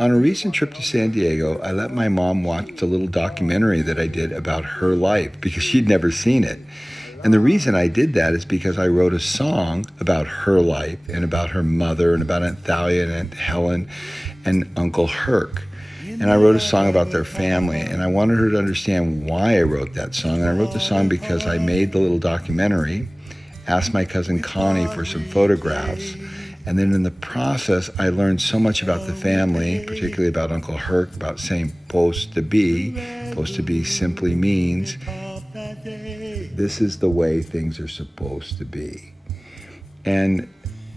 on a recent trip to San Diego, I let my mom watch the little documentary that I did about her life because she'd never seen it. And the reason I did that is because I wrote a song about her life and about her mother and about Aunt Thalia and Aunt Helen and Uncle Herc. And I wrote a song about their family, and I wanted her to understand why I wrote that song. And I wrote the song because I made the little documentary, asked my cousin Connie for some photographs, and then in the process, I learned so much about the family, particularly about Uncle Herc, about saying supposed to be. Supposed to be simply means this is the way things are supposed to be. And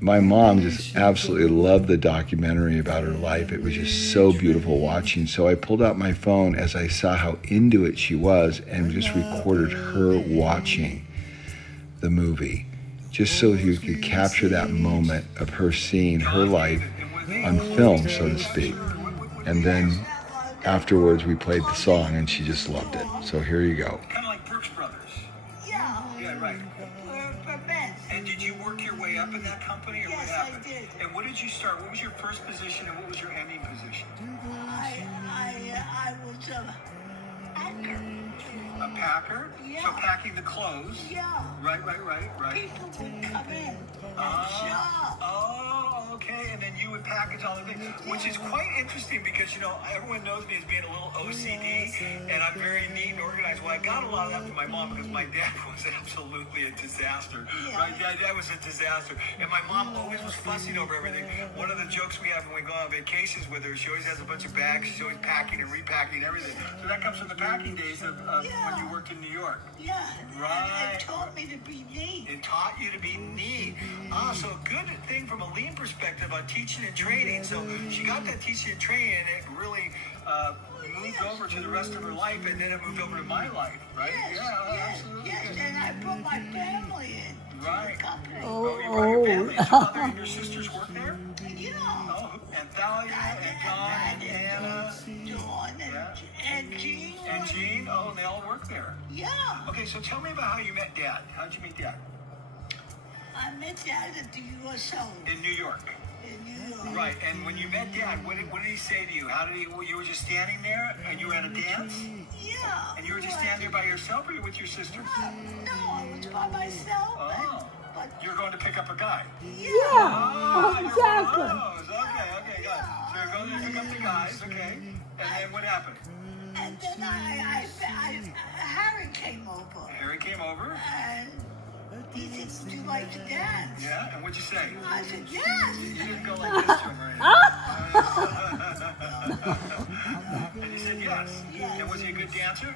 my mom just absolutely loved the documentary about her life. It was just so beautiful watching. So I pulled out my phone as I saw how into it she was and just recorded her watching the movie, just so you could capture that moment of her seeing her life on film, so to speak. And then afterwards we played the song and she just loved it. So here you go. Kind of like Brooks Brothers. Yeah, right. And did you work your way up in that company, or what happened? Yes, I did. And what did you start? What was your first position, and what was your ending position? I was a packer. A packer? Yeah. So packing the clothes? Yeah. Right. People would come in and shop. Oh, okay. And then you would package all the things, which is quite interesting because, everyone knows me as being a little OCD, and I'm very neat and organized. Well, I got a lot of that from my mom because my dad was absolutely a disaster. Yeah. Right? My dad was a disaster. And my mom always was fussing over everything. One of the jokes we have when we go on vacations with her, she always has a bunch of bags. She's always packing and repacking everything. So that comes from the packing days of when you worked in New York. Yeah. Right. It taught me to be neat. It taught you to be neat. So a good thing from a lean perspective on teaching and training. So she got that teaching and training, and it really moved over to the rest of her life, and then it moved over to my life, right? Yes, Absolutely. yes, and I brought my family in to the company. You brought your family. Your mother and your sisters work there? Yeah. Oh, and Thalia, and John, and Anna. Dawn and Jean. And Jean. Oh, and they all work there. Yeah. Okay, so tell me about how you met Dad. How'd you meet Dad? I met Dad at the USO In New York. in New York. Right, and when you met Dad, what did he say to you? You were just standing there, and you were at a dance? Yeah. And you were just standing there by yourself, or you were with your sister? No, I was by myself. Oh, But you were going to pick up a guy? yeah. Oh, exactly. you're one of those. Okay, got it. So you're going to pick up the guys, okay. And then what happened? And then Harry came over. Harry came over? And he said, would you like to dance? Yeah, and what'd you say? I said, yes. You didn't go like this to him, right? And he said yes. Yes. And was he a good dancer?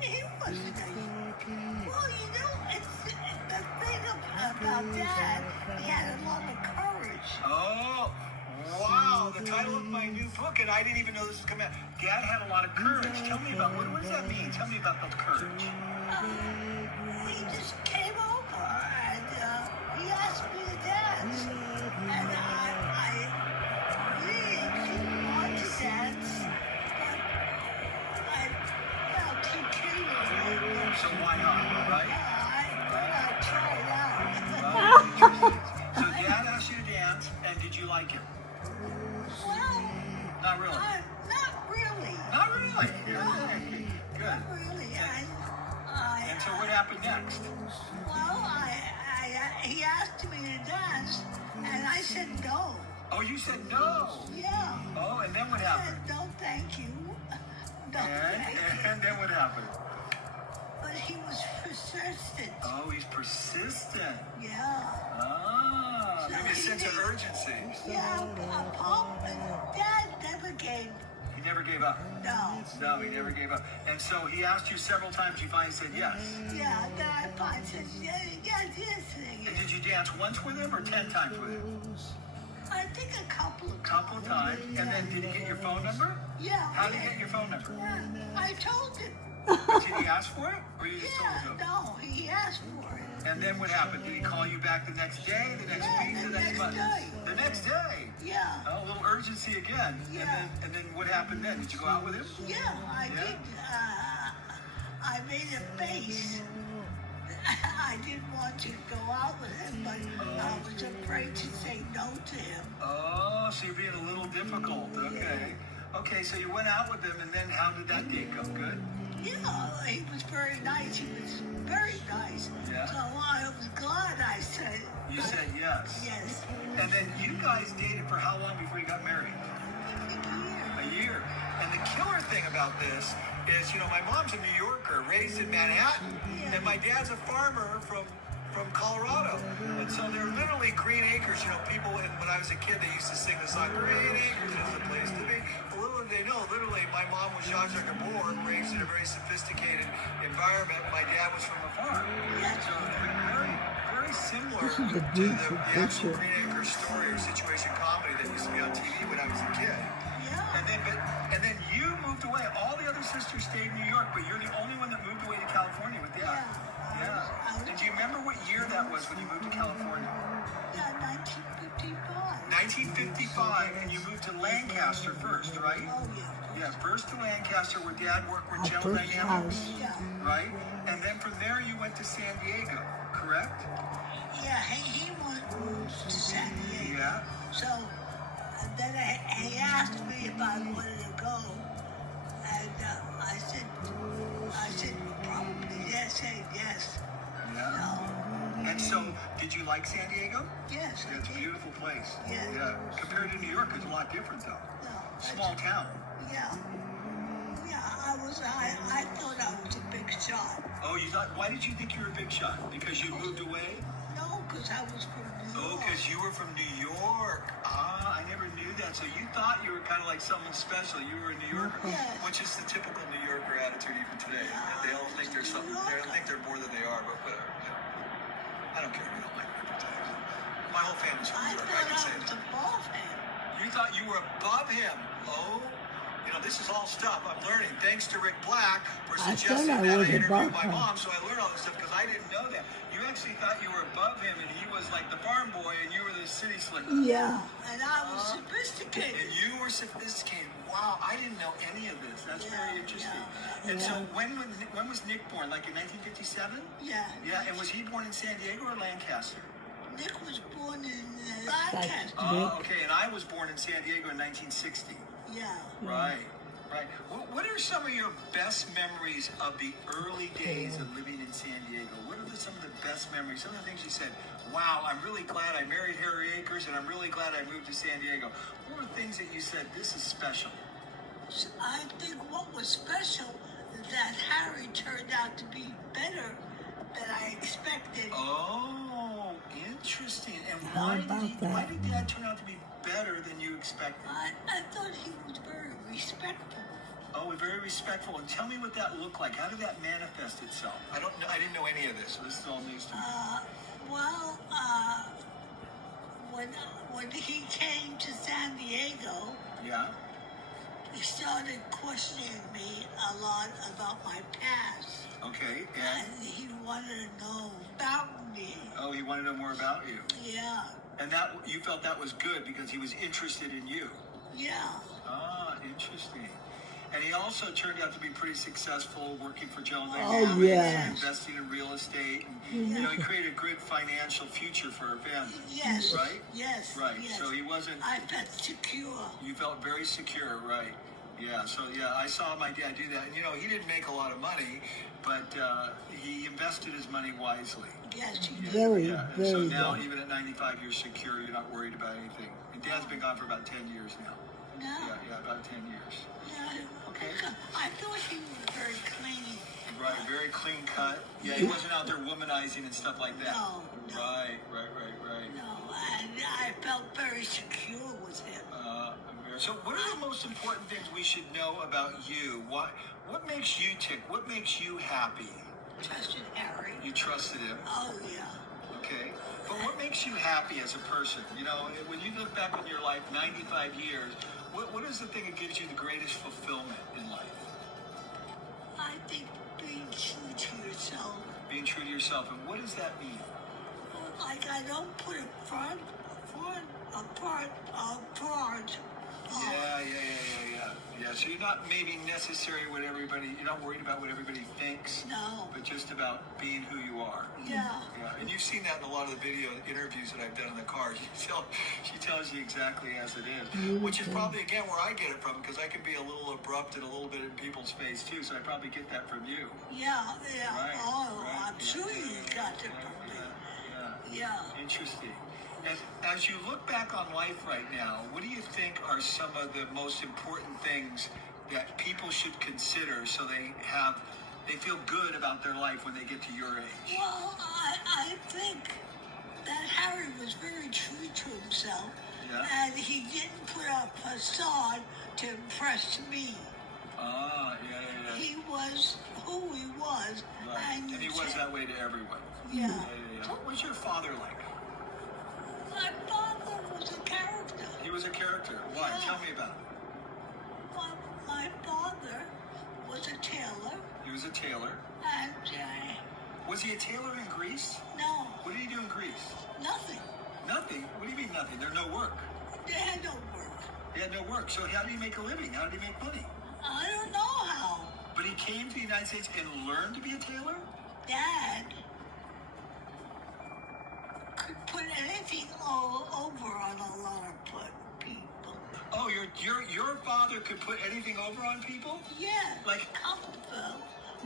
He was well, it's the thing about Dad, he had a lot of courage. Oh, wow. The title of my new book, and I didn't even know this was coming out. Dad had a lot of courage. Tell me about, what does that mean? Tell me about the courage. He just came over and he asked me to dance. And I really didn't want to dance, but I felt too cute. So why not, right? I thought I'd try it So out. Dad asked you to dance, and did you like it? Well, Not really. not really. Not really. Good. Not really. And so what happened next? Well, he asked me to dance, and I said no. Oh, you said no. Yeah. Oh, and then what I happened? said no, thank you. No, thank you. And then what happened? But he was persistent. Oh, he's persistent. Yeah. Ah, maybe a sense of urgency. Yeah, Dad never gave. He never gave up. No. No, he never gave up. And so he asked you several times. You finally said yes. Yeah, then I finally said, yes. And did you dance once with him or 10 times with him? I think a couple of Couple times. And then did he get your phone number? Yeah. How did he get your phone number? Yeah, I told him. Did he ask for it? Or you just Yeah, told him? no, he asked for it. And then what happened? Did he call you back the next day, the next Yeah, week, the the next next month? day. The next day? Yeah. Oh, a little urgency again. Yeah. And then what happened then? Did you go out with him? Yeah, I Yeah? did. I made a face. I didn't want to go out with him, but I was afraid to say no to him. Oh, so you're being a little difficult. Okay. Okay, so you went out with him, and then how did that date go? Good? Yeah, he was very nice. He was very nice. Yeah. So I was glad I said. You said yes. Yes. And then you guys dated for how long before you got married? A year. And the killer thing about this is, you know, my mom's a New Yorker, raised in Manhattan, and my dad's a farmer from Colorado. And so they're literally green acres. You know, people, when I was a kid, they used to sing the song, Green Acres is the place to be. But little did they know, literally, my mom was Zsa Zsa Gabor, raised in a very sophisticated environment. My dad was from a farm. So very, very similar to the actual Green Acres story or situation comedy that used to be on TV when I was a kid. Yeah. And then you moved away. All the other sisters stayed in New York, but you're the only one that moved away to California with Dad. Yeah. And do you remember what year that was when you moved to California? Yeah, 1955. 1955, and you moved to Lancaster first, right? Oh, yeah. Yeah, first to Lancaster where Dad worked with General Dynamics, Yeah. right? And then from there you went to San Diego, correct? Yeah, he moved to San Diego. Yeah. So then he asked me if I wanted to go, and I said probably yes, and yes. Yeah. No. And so, did you like San Diego? Yes, I It's a did. beautiful place. Yeah. Yeah. Compared to New York, it's a lot different though. No, Small town. Yeah. Yeah, I thought I was a big shot. Oh, you thought? Why did you think you were a big shot? Because you moved away? No, because I was from New Oh, York. because you were from New York. Ah, I never knew that. So you thought you were kind of like someone special. You were a New Yorker, Yes. which is the typical New Yorker attitude even today. Yeah. They all think they're something. They don't think they're more than they are, but whatever. I don't care. We don't like advertising. My whole family's from I New York. I thought can say I was that. above him. You thought you were above him. Oh, you know, this is all stuff I'm learning. Thanks to Rick Black for I suggesting thought I that I was interviewed above my him. mom, so I learned all this stuff because I didn't know that. You actually thought you were above him and he was like the farm boy and you were the city slicker. Yeah. And I was sophisticated. And you were sophisticated. Wow, I didn't know any of this. That's very interesting. And so when was Nick born? Like in 1957? Yeah. Yeah, and was he born in San Diego or Lancaster? Nick was born in Lancaster. Oh, okay, and I was born in San Diego in 1960. Yeah. Right, right. What are some of your best memories of the early days of living in San Diego? What are some of the best memories? Some of the things you said, wow, I'm really glad I married Harry Akers and I'm really glad I moved to San Diego. What were things that you said, this is special? So I think what was special is that Harry turned out to be better than I expected. Oh, interesting. And How why about did why that? did Dad turn out to be better than you expected? I thought he was very respectful. Oh, very respectful. And tell me what that looked like. How did that manifest itself? I didn't know any of this, so this is all news to me. Well, when he came to San Diego, Yeah. he started questioning me a lot about my past. Okay. And And he wanted to know about me. oh, he wanted to know more about you. Yeah. And that you felt that was good because he was interested in you. Yeah. Ah, interesting. And he also turned out to be pretty successful working for General Oh, Dynamics, yeah. investing in real estate. And, you know, he created a good financial future for our family. Yes. Right? Yes. Right. Yes. So he wasn't, I felt secure. you felt very secure, right? Yeah. So, yeah, I saw my dad do that. And, you know, he didn't make a lot of money, but he invested his money wisely. Yes, he did. Very, Yeah. And so very now, good. even at 95, you're secure. You're not worried about anything. And Dad's been gone for about 10 years now. No. Yeah, about 10 years. Yeah. Okay. I thought he was very clean. Right, very clean cut. Yeah, he wasn't out there womanizing and stuff like that. No, no. Right. No, and I felt very secure with him. So what are the most important things we should know about you? What makes you tick? What makes you happy? Trusted Harry. You trusted him, Oh, yeah. okay? But what makes you happy as a person? You know, when you look back on your life, 95 years, what is the thing that gives you the greatest fulfillment in life? I think being true to yourself. Being true to yourself, and what does that mean? Like I don't put a front Yeah. So you're not maybe necessary what everybody, you're not worried about what everybody thinks, No. but just about being who you are. Yeah. Yeah, and you've seen that in a lot of the video interviews that I've done in the car. She tells you exactly as it is, which is probably, again, where I get it from, because I can be a little abrupt and a little bit in people's face, too, so I probably get that from you. Yeah. Right, Oh, right, I'm sure you got it from me. Yeah. Interesting. And as you look back on life right now, what do you think are some of the most important things that people should consider so they feel good about their life when they get to your age? Well, I think that Harry was very true to himself, and he didn't put a facade to impress me. Yeah. He was who he was, Right. And he was that way to everyone. Yeah. What was your father like? My father was a character. He was a character. Why? Yeah. Tell me about it. My father was a tailor, He was a tailor. and Was he a tailor in Greece? no, What did he do in Greece? nothing. Nothing. What do you mean nothing? There's no work. They had no work. He had no work. So how did he make a living? How did he make money? I don't know how. But he came to the United States and learned to be a tailor? Dad could put anything over on a lot of people. Oh, your father could put anything over on people? Yeah, Like- comfortable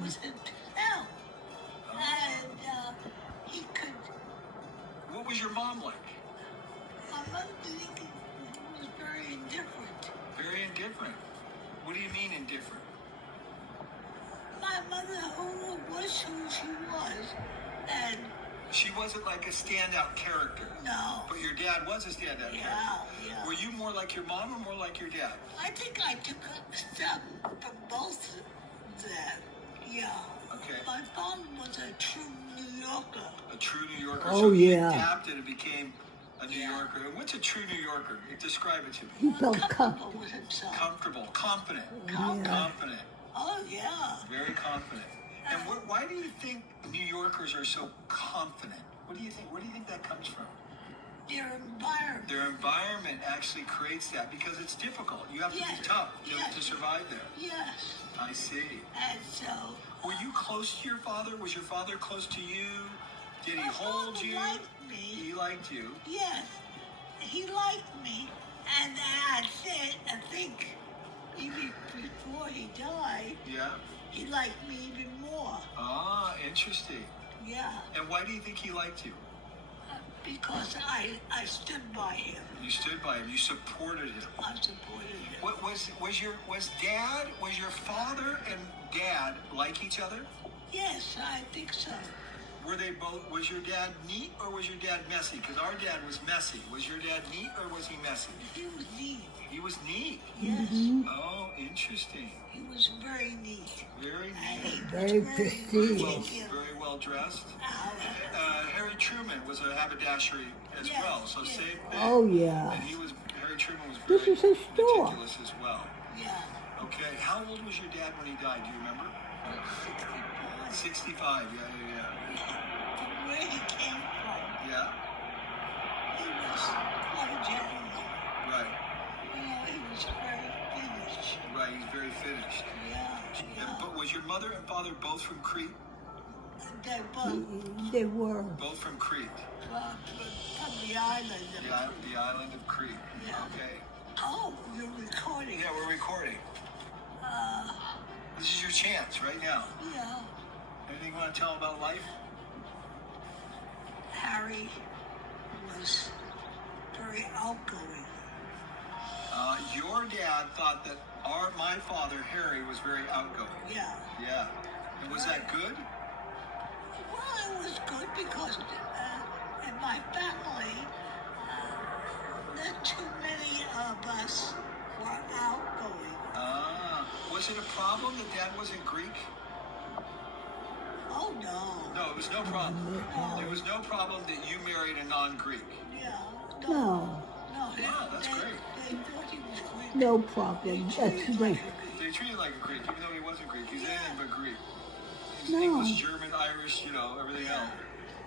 was himself, and he could. What was your mom like? My mother was very indifferent. Very indifferent. What do you mean indifferent? My mother who was who she was, and She wasn't like a standout character. no, But your dad was a standout character. yeah. Were you more like your mom or more like your dad? I think I took some from both of them. Yeah. Okay. My father was a true New Yorker. A true New Yorker. Oh, So he yeah. adapted and became a New Yeah. Yorker. And what's a true New Yorker? Describe it to me. He felt Comfortable comfortable. with himself. Comfortable, confident. Confident. Confident. Oh yeah. Very confident. And why do you think New Yorkers are so confident? What do you think? Where do you think that comes from? Their environment. Their environment actually creates that because it's difficult. You have to Yes. be tough Yes. to survive there. Yes. I see. And so. Were you close to your father? Was your father close to you? Did he My hold father you? liked me. He liked you. Yes. He liked me, and I think even before he died, Yeah. he liked me even more. Ah, interesting. Yeah. And why do you think he liked you? Because I stood by him. You stood by him. You supported him. I supported him. What was your father and dad like each other? Yes, I think so. Were they both? Was your dad neat or was your dad messy? Because our dad was messy. Was your dad neat or was he messy? He was neat. He was neat. Yes. Oh, interesting. He was very neat. Very And neat. he was Very prestigious. Very well dressed. Uh, Harry Truman was a haberdashery as Yes, well. So yes. same thing. Oh, yeah. And Harry Truman was This very is his store. meticulous as well. yeah. Okay. How old was your dad when he died? Do you remember? 65. Yeah. Where he came from, Yeah. he was quite a gentleman. Right. You know, he was very finished. Right. He's very finished. Yeah. But was your mother and father both from Crete? They both They were. Both from Crete. from the island. The island of Crete. Yeah. Okay. Oh, you're recording. Yeah, we're recording. This is your chance right now. Yeah. Anything you want to tell about life? Harry was very outgoing. Your dad thought that my father, Harry, was very outgoing. Yeah. Yeah. And was that good? Well, it was good because in my family, not too many of us were outgoing. Was it a problem that dad wasn't Greek? Oh, no. No, it was no problem. There was no problem that you married a non-Greek. Yeah. No, No, Wow, that's they, great. They thought he was Greek. no problem. They That's treated him the like a Greek. They treated him like a Greek, even though he wasn't Greek. He's Yeah. anything but Greek. He's No. English, German, Irish, everything Yeah. else.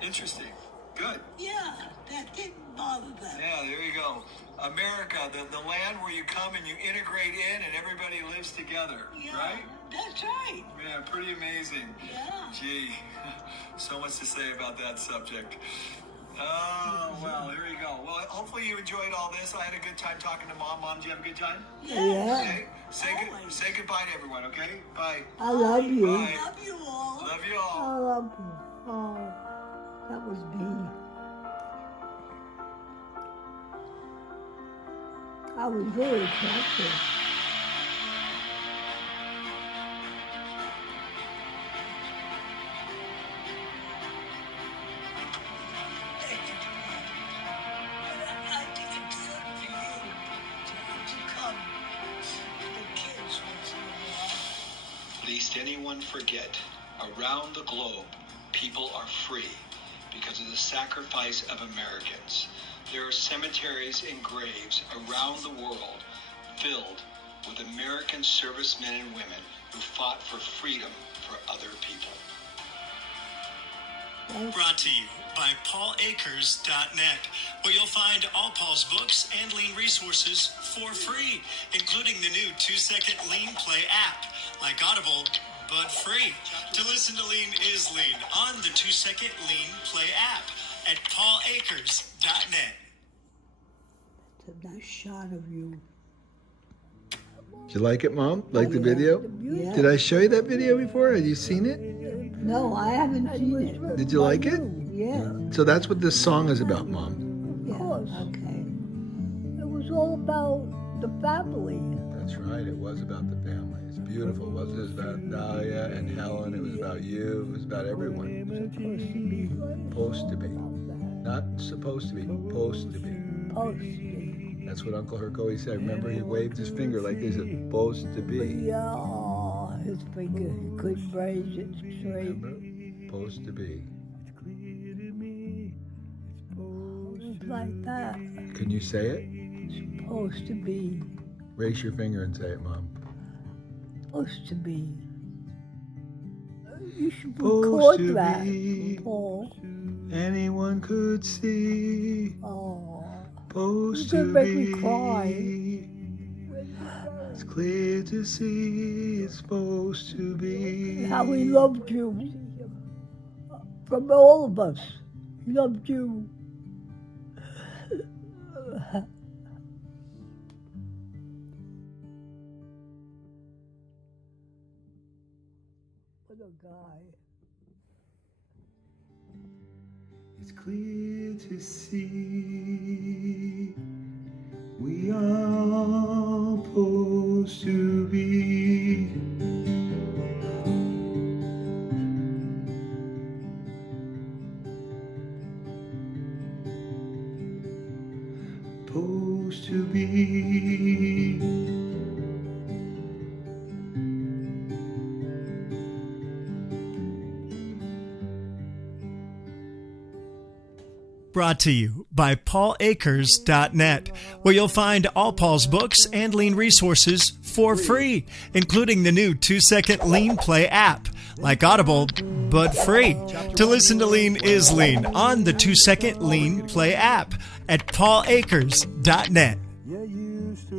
Interesting. Good. Yeah, that didn't bother them. Yeah, there you go. America, the land where you come and you integrate in and everybody lives together, Yeah, right? that's right. Yeah, pretty amazing. Yeah. Gee, so much to say about that subject. Oh, well, here you go. Well, hopefully you enjoyed all this. I had a good time talking to Mom. Mom, did you have a good time? Yeah. Okay. Always. Say goodbye to everyone, okay? Bye. I love you. Bye. Love you all. Love you I all. love you. Oh, that was me. I was very attractive. Thank you, Mom. And I think it's good for you to come to the kids once in a while. Lest anyone forget, around the globe, people are free because of the sacrifice of Americans. There are cemeteries and graves around the world filled with American servicemen and women who fought for freedom for other people. Brought to you by PaulAkers.net, where you'll find all Paul's books and lean resources for free, including the new 2-second lean play app, like Audible, but free. To listen to Lean is Lean on the 2-second lean play app at PaulAkers.net. It's a nice shot of you. Did you like it, Mom? Like the video? Yeah. Did I show you that video before? Have you seen it? No, I haven't seen it. Did you like it? Yeah. So that's what this song is about, Mom. Yeah. course. Okay. It was all about the family. That's right. It was about the family. It's beautiful, wasn't it? It was about Dahlia and Helen. It was about you. It was about everyone. Supposed to be. Not supposed to be. Supposed to be. Supposed to be. That's what Uncle Herc always said. Remember, he waved his finger like this. It's supposed to be. Yeah, his finger, he couldn't raise it straight. Remember? Supposed to be. It's like that. Can you say it? Supposed to be. Raise your finger and say it, Mom. Supposed to be. You should Supposed record to that, be. Paul. Anyone could see. Oh, Supposed you're to gonna make be. me cry. It's clear to see. It's supposed to be. How he loved you. From all of us. He loved you. What a guy. It's clear to see. We are supposed to be. Supposed to be. Brought to you by PaulAkers.net, where you'll find all Paul's books and lean resources for free, including the new 2-second lean play app, like Audible, but free. To listen to Lean is Lean on the 2-second lean play app at PaulAkers.net. You used to